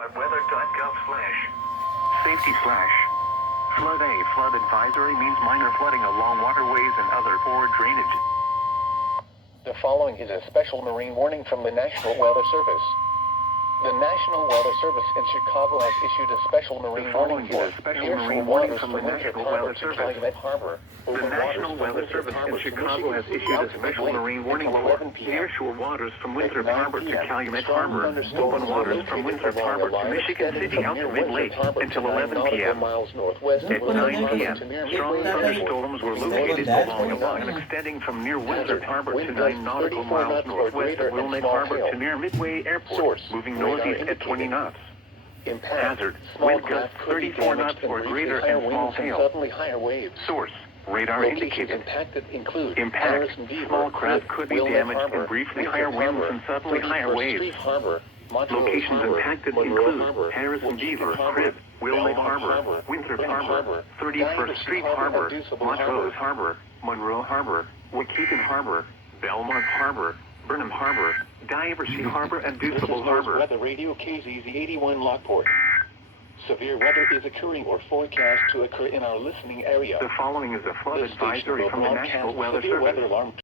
Weather.gov/safety/flood. A flood advisory means minor flooding along waterways and other poor drainage. The following is a special marine warning from the National Weather Service. The National Weather Service in Chicago has issued a special marine warning for nearshore waters from Winthrop Harbor to Calumet Harbor. The National Weather Service in Chicago has issued a special marine warning for nearshore waters from Winthrop Harbor to Calumet Harbor, open waters from Winthrop Harbor to Michigan City out to Mid-Lake until 11 p.m. At 9 p.m., strong thunderstorms were located along a line extending from near Winthrop Harbor to 9 nautical miles northwest of Wilmette Harbor to near Midway Airport, moving northeast at 20 knots. Hazard, wind gusts 34 knots or greater and small hail. Source, radar indicated. Impact, small craft could be damaged and briefly higher winds and suddenly higher waves. Locations impacted include Harrison Beaver, Crib, Wilmette Harbor, Winthrop Harbor, 31st Street Harbor, Montrose Harbor, Monroe Harbor, Waukegan Harbor, Belmont Harbor, Burnham Harbor, Diversey Harbor, and Deuceable Harbor. Weather Radio KZZ 81 Lockport. Severe weather is occurring or forecast to occur in our listening area. The following is a flood advisory from the National Weather Service.